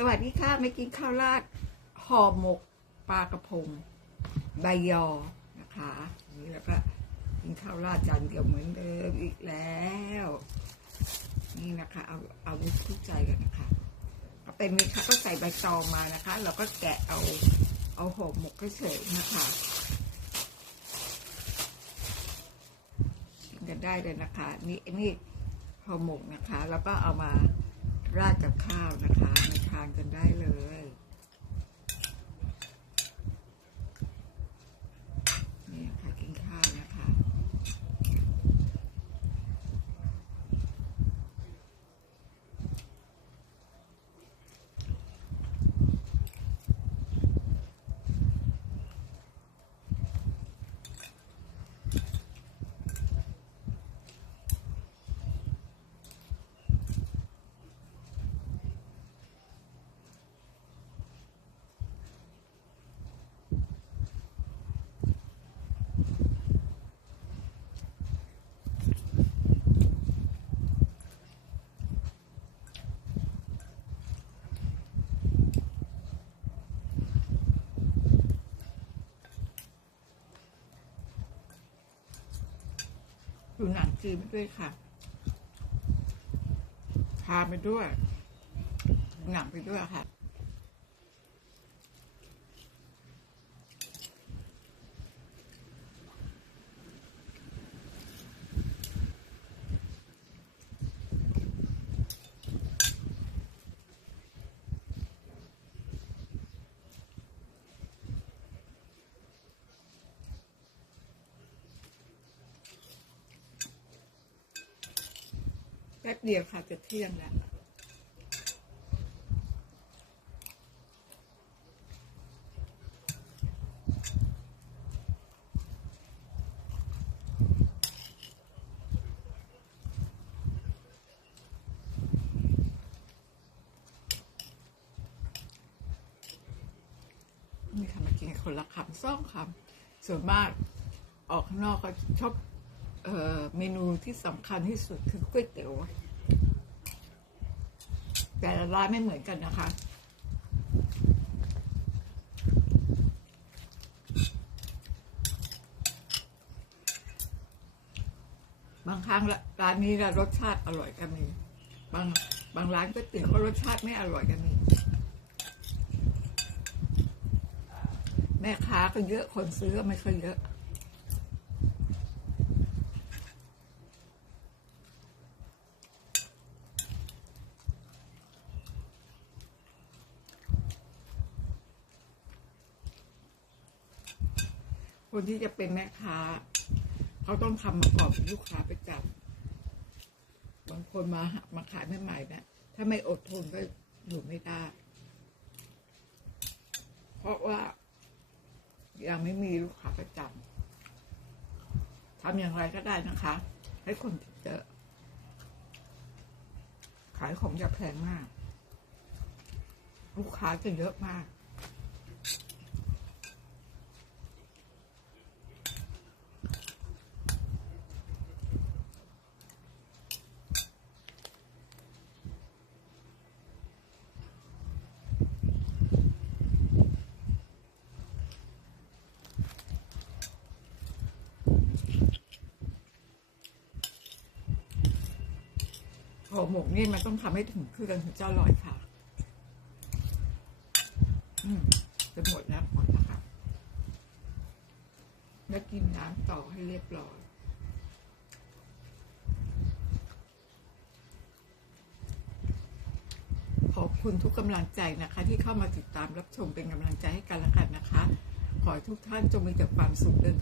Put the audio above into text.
สวัสดีค่ะไม่กินข้าวราดห่อหมกปลากระพงใบยอนะคะนี่แล้วก็กินข้าวราดจานเดียวเหมือนเดิมอีกแล้ว นี่นะคะ เอาเอาวุ้คู่ใจกันนะคะก็เป็นมีค่ะก็ใส่ใบตองมานะคะ เราก็แกะเอาเอาห่อหมกเฉยๆนะคะกินกันได้เลยนะคะ นี่นี่ห่อหมกนะคะ แล้วก็เอามา ราดกับข้าวนะคะมาทานกันได้เลย นี่ค่ะกินข้าวนะคะ ดูหนังจีนไปด้วยค่ะ ทานไปด้วย หนังไปด้วยค่ะ ป๊บเดียวค่ะจะเที่ยงแล้วนี่ค่ะมากินคนละคำซ่องคำส่วนมากออกข้างนอกก็ชอบ เมนูที่สำคัญที่สุดคือก๋วยเตี๋ยว แต่ละร้านไม่เหมือนกันนะคะ บางครั้งร้านนี้รสชาติอร่อยก็มี บางบางร้านก๋วยเตี๋ยวก็รสชาติไม่อร่อยก็มี แม่ค้าก็เยอะคนซื้อก็ไม่ค่อยเยอะ คนที่จะเป็นแม่ค้า เขาต้องทำมาก่อนลูกค้าไปจับบางคนมามาขายใหม่ๆนะถ้าไม่อดทนก็อยู่ไม่ได้ เพราะว่า ยังไม่มีลูกค้าประจำทำอย่างไรก็ได้นะคะ ให้คนติดเยอะขายของอย่าแพงมาก ลูกค้าจะเยอะมาก ห่อหมกนี่มันต้องทำให้ถึงเครื่องถึงจะอร่อยค่ะ อืมจะหมดแล้วหมดแล้วค่ะแล้วกินน้ำต่อให้เรียบร้อยขอบคุณทุกกำลังใจนะคะ ที่เข้ามาติดตามรับชมเป็นกำลังใจให้กันละกันนะคะ ขอให้ทุกท่านจงมีแต่ความสุขเดิน